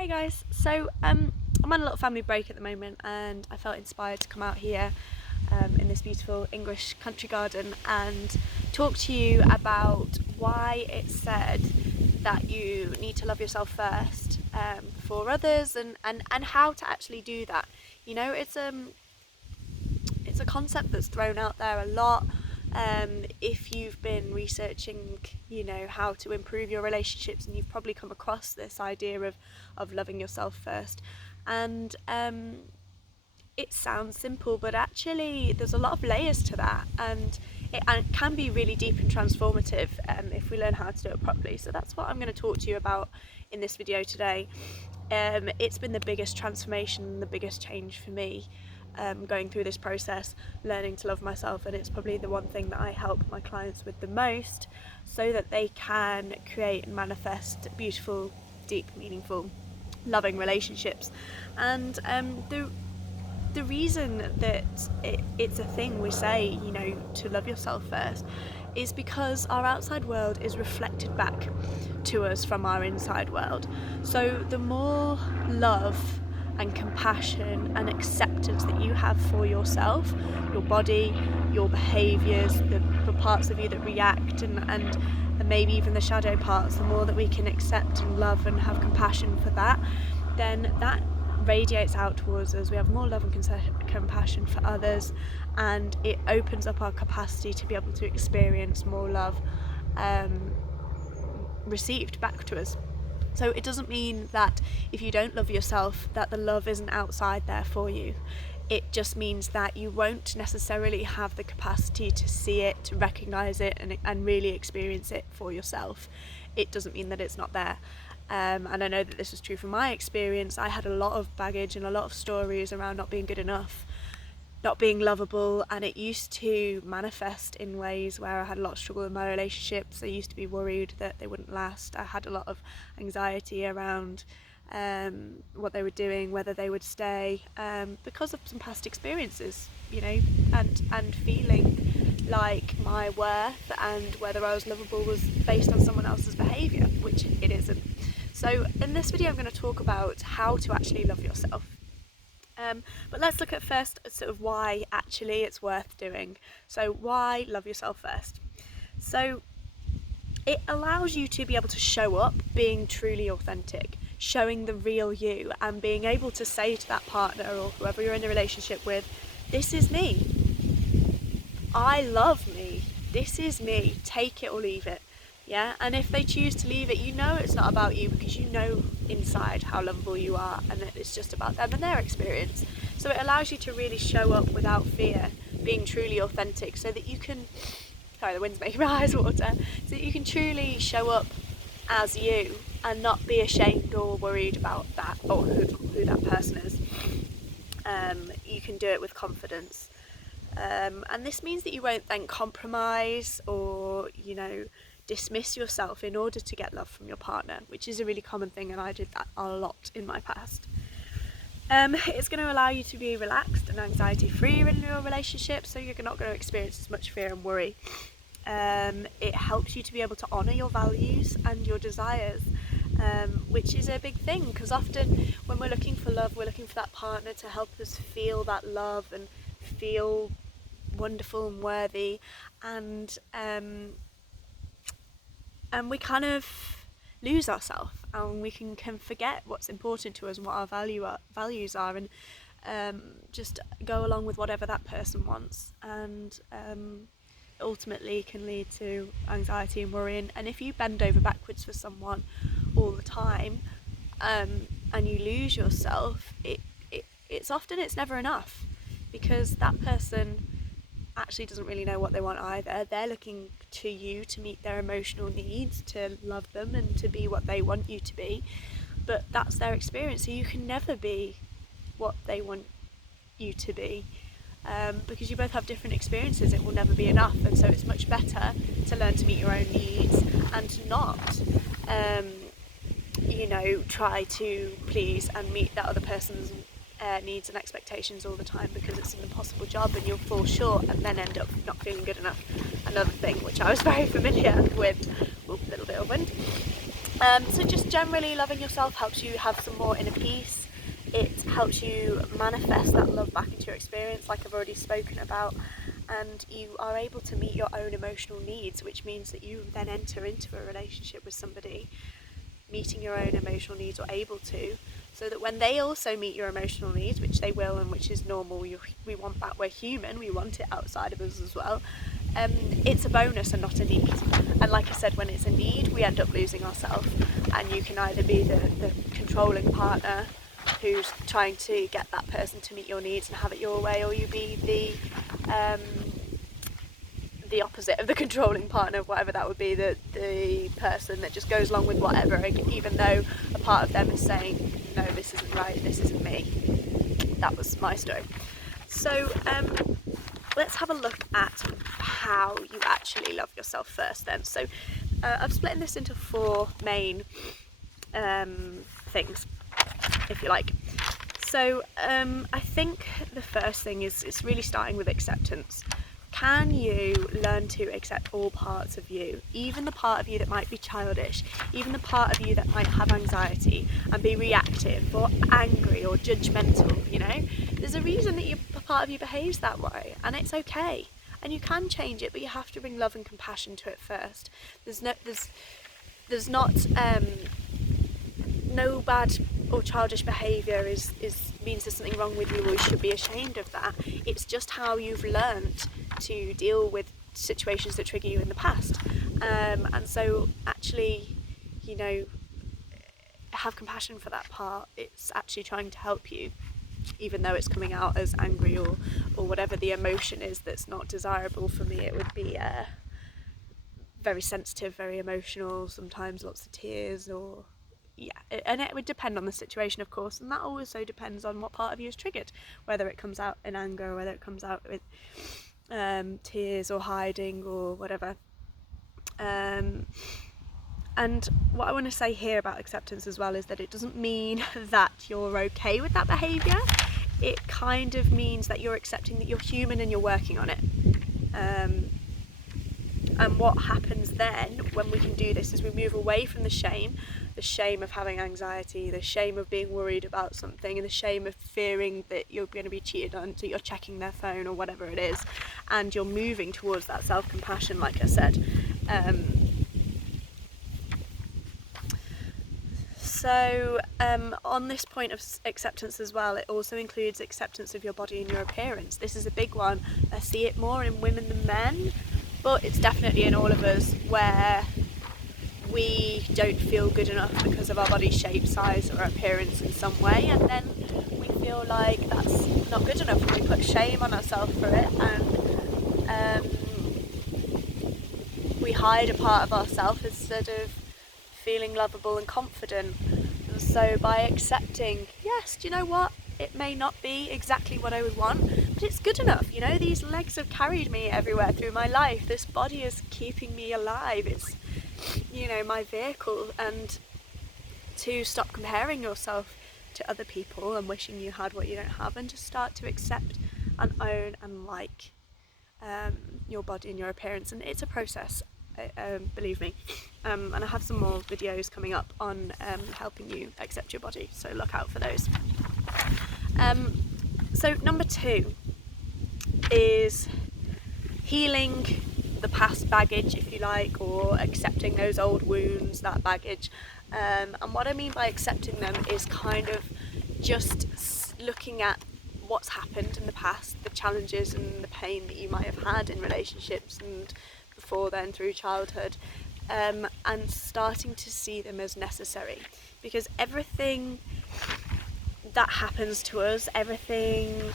Hey guys, so I'm on a little family break at the moment and I felt inspired to come out here in this beautiful English country garden and talk to you about why it's said that you need to love yourself first before others and how to actually do that. You know, it's a concept that's thrown out there a lot. If you've been researching, how to improve your relationships, and you've probably come across this idea of loving yourself first. And it sounds simple, but actually there's a lot of layers to that, and it can be really deep and transformative if we learn how to do it properly. So that's what I'm going to talk to you about in this video today. It's been the biggest transformation, the biggest change for me, going through this process, learning to love myself, and it's probably the one thing that I help my clients with the most, so that they can create and manifest beautiful, deep, meaningful, loving relationships. And the reason that it's a thing we say, to love yourself first, is because our outside world is reflected back to us from our inside world. So the more love and compassion and acceptance that you have for yourself, your body, your behaviours, the parts of you that react, and maybe even the shadow parts, the more that we can accept and love and have compassion for that, then that radiates out towards us. We have more love and compassion for others, and it opens up our capacity to be able to experience more love received back to us. So it doesn't mean that if you don't love yourself that the love isn't outside there for you. It just means that you won't necessarily have the capacity to see it, to recognise it, and really experience it for yourself. It doesn't mean that it's not there. And I know that this was true from my experience. I had a lot of baggage and a lot of stories around not being good enough, not being lovable, and it used to manifest in ways where I had a lot of struggle in my relationships. I used to be worried that they wouldn't last. I had a lot of anxiety around what they were doing, whether they would stay, because of some past experiences, and feeling like my worth and whether I was lovable was based on someone else's behaviour, which it isn't. So in this video I'm going to talk about how to actually love yourself. But let's look at first sort of why actually it's worth doing. So why love yourself first? So it allows you to be able to show up being truly authentic, showing the real you, and being able to say to that partner or whoever you're in a relationship with, this is me, I love me, this is me, take it or leave it. Yeah, and if they choose to leave it, it's not about you, because you know inside how lovable you are, and that it's just about them and their experience. So it allows you to really show up without fear, being truly authentic, so that you can, sorry, the wind's making my eyes water, so that you can truly show up as you and not be ashamed or worried about that, or who that person is. You can do it with confidence. And this means that you won't then compromise or, dismiss yourself in order to get love from your partner, which is a really common thing, and I did that a lot in my past. It's going to allow you to be relaxed and anxiety-free in your relationship, so you're not going to experience as much fear and worry. It helps you to be able to honour your values and your desires, which is a big thing, because often when we're looking for love, we're looking for that partner to help us feel that love and feel wonderful and worthy, and we kind of lose ourselves, and we can forget what's important to us and what our values are, and just go along with whatever that person wants, and ultimately can lead to anxiety and worrying. And if you bend over backwards for someone all the time, and you lose yourself, it's never enough, because that person actually doesn't really know what they want either. They're looking to you to meet their emotional needs, to love them and to be what they want you to be, but that's their experience, so you can never be what they want you to be, because you both have different experiences. It will never be enough, and so it's much better to learn to meet your own needs and to not try to please and meet that other person's needs and expectations all the time, because it's an impossible job and you'll fall short and then end up not feeling good enough. Another thing which I was very familiar with. Ooh, little bit of wind. So just generally loving yourself helps you have some more inner peace. It helps you manifest that love back into your experience, like I've already spoken about, and you are able to meet your own emotional needs, which means that you then enter into a relationship with somebody meeting your own emotional needs, or able to, so that when they also meet your emotional needs, which they will and which is normal, we want that, we're human, we want it outside of us as well, it's a bonus and not a need. And like I said, when it's a need, we end up losing ourselves, and you can either be the controlling partner who's trying to get that person to meet your needs and have it your way, or you be the opposite of the controlling partner, whatever that would be, the person that just goes along with whatever, even though a part of them is saying, no, this isn't right, this isn't me. That was my story. So let's have a look at how you actually love yourself first then. So I've split this into 4 main things, if you like. So I think the first thing is really starting with acceptance. Can you learn to accept all parts of you, even the part of you that might be childish, even the part of you that might have anxiety and be reactive or angry or judgmental, you know? There's a reason that a part of you behaves that way, and it's okay. And you can change it, but you have to bring love and compassion to it first. There's not no bad or childish behaviour means there's something wrong with you or you should be ashamed of that. It's just how you've learnt to deal with situations that trigger you in the past. And so actually, you know, have compassion for that part. It's actually trying to help you, even though it's coming out as angry or whatever the emotion is that's not desirable. For me, it would be very sensitive, very emotional, sometimes lots of tears, or and it would depend on the situation, of course, and that also depends on what part of you is triggered, whether it comes out in anger or whether it comes out with tears or hiding or whatever. And what I want to say here about acceptance as well is that it doesn't mean that you're okay with that behaviour. It kind of means that you're accepting that you're human and you're working on it. And what happens then when we can do this is we move away from the shame of having anxiety, the shame of being worried about something, and the shame of fearing that you're going to be cheated on, so you're checking their phone or whatever it is, and you're moving towards that self-compassion, like I said. So on this point of acceptance as well, it also includes acceptance of your body and your appearance. This is a big one. I see it more in women than men, but it's definitely in all of us, where we don't feel good enough because of our body shape, size or appearance in some way, and then we feel like that's not good enough and we put shame on ourselves for it, and we hide a part of ourselves instead of feeling lovable and confident. And so by accepting, yes, do you know what, it may not be exactly what I would want, but it's good enough. You know, these legs have carried me everywhere through my life, this body is keeping me alive, it's, you know, my vehicle. And to stop comparing yourself to other people and wishing you had what you don't have, and to start to accept and own and like your body and your appearance. And it's a process, believe me, and I have some more videos coming up on helping you accept your body, so look out for those. So number 2 is healing the past baggage, if you like, or accepting those old wounds, that baggage. And what I mean by accepting them is kind of just looking at what's happened in the past, the challenges and the pain that you might have had in relationships and before then through childhood, and starting to see them as necessary, because everything that happens to us, everything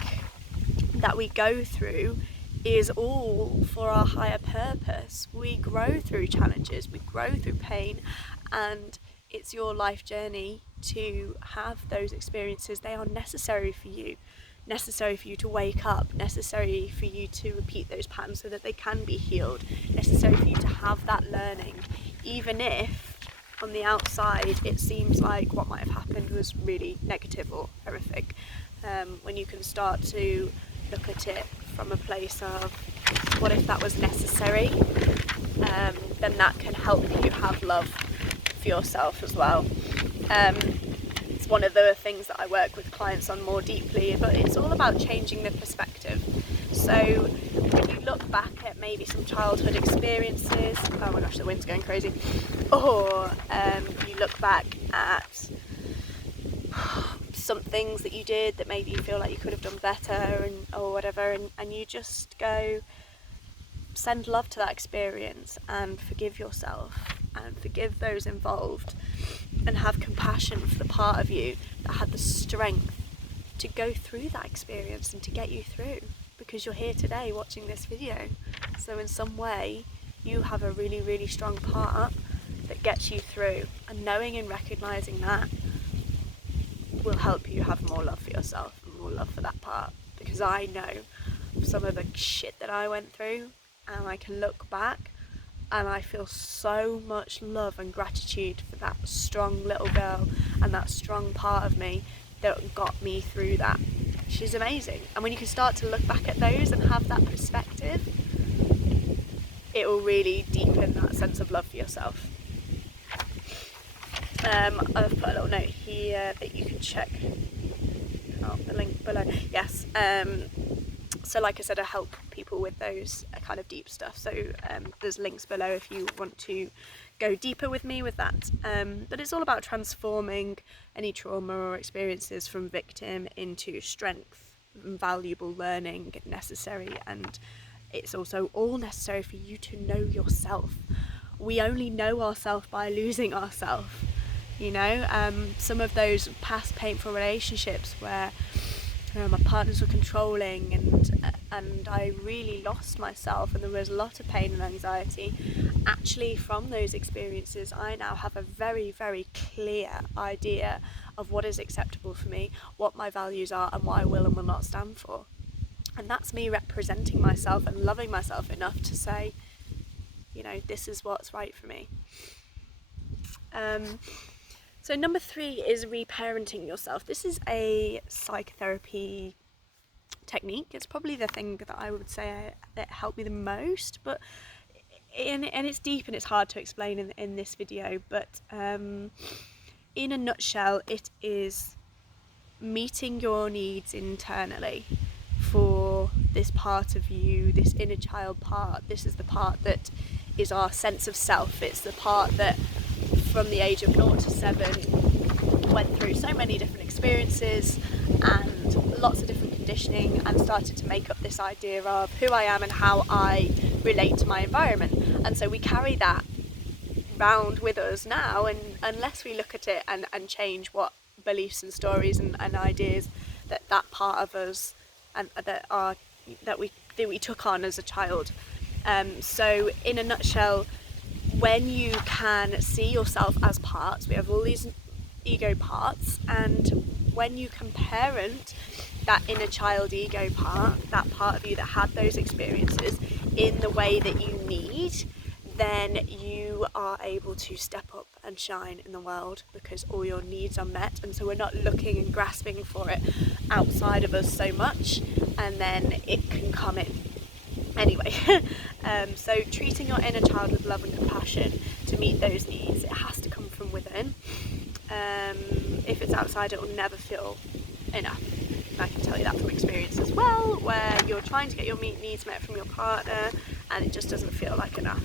that we go through is all for our higher purpose. We grow through challenges, we grow through pain, and it's your life journey to have those experiences. They are necessary for you to wake up, necessary for you to repeat those patterns so that they can be healed, necessary for you to have that learning, even if on the outside it seems like what might have happened was really negative or horrific. When you can start to look at it from a place of what if that was necessary, then that can help you have love for yourself as well. It's one of the things that I work with clients on more deeply, but it's all about changing the perspective. So when you look back at maybe some childhood experiences, oh my gosh, the wind's going crazy, or you look back at some things that you did that maybe you feel like you could have done better, or whatever, and you just go, send love to that experience and forgive yourself and forgive those involved, and have compassion for the part of you that had the strength to go through that experience and to get you through, because you're here today watching this video. So in some way you have a really, really strong part that gets you through, and knowing and recognizing that will help you have more love for yourself and more love for that part. Because I know some of the shit that I went through, and I can look back and I feel so much love and gratitude for that strong little girl and that strong part of me that got me through that. She's amazing. And when you can start to look back at those and have that perspective, it will really deepen that sense of love for yourself. I've put a little note here that you can check out the link below. Yes. So like I said, I help people with those kind of deep stuff. So there's links below if you want to go deeper with me with that. But it's all about transforming any trauma or experiences from victim into strength, valuable learning, necessary, and it's also all necessary for you to know yourself. We only know ourselves by losing ourselves. You know, some of those past painful relationships where my partners were controlling and I really lost myself, and there was a lot of pain and anxiety. Actually, from those experiences, I now have a very, very clear idea of what is acceptable for me, what my values are, and what I will and will not stand for. And that's me representing myself and loving myself enough to say, you know, this is what's right for me. So number 3 is reparenting yourself. This is a psychotherapy technique. It's probably the thing that I would say that helped me the most, but and it's deep and it's hard to explain in this video, but in a nutshell, it is meeting your needs internally for this part of you, this inner child part. This is the part that is our sense of self. It's the part that from the age of 0 to 7 went through so many different experiences and lots of different conditioning, and started to make up this idea of who I am and how I relate to my environment. And so we carry that round with us now, and unless we look at it and change what beliefs and stories and ideas that part of us and that we took on as a child. So in a nutshell, when you can see yourself as parts, we have all these ego parts, and when you can parent that inner child ego part, that part of you that had those experiences in the way that you need, then you are able to step up and shine in the world, because all your needs are met. And so we're not looking and grasping for it outside of us so much, and then it can come in. Anyway, so treating your inner child with love and compassion to meet those needs, it has to come from within. If it's outside, it will never feel enough. And I can tell you that from experience as well, where you're trying to get your needs met from your partner and it just doesn't feel like enough.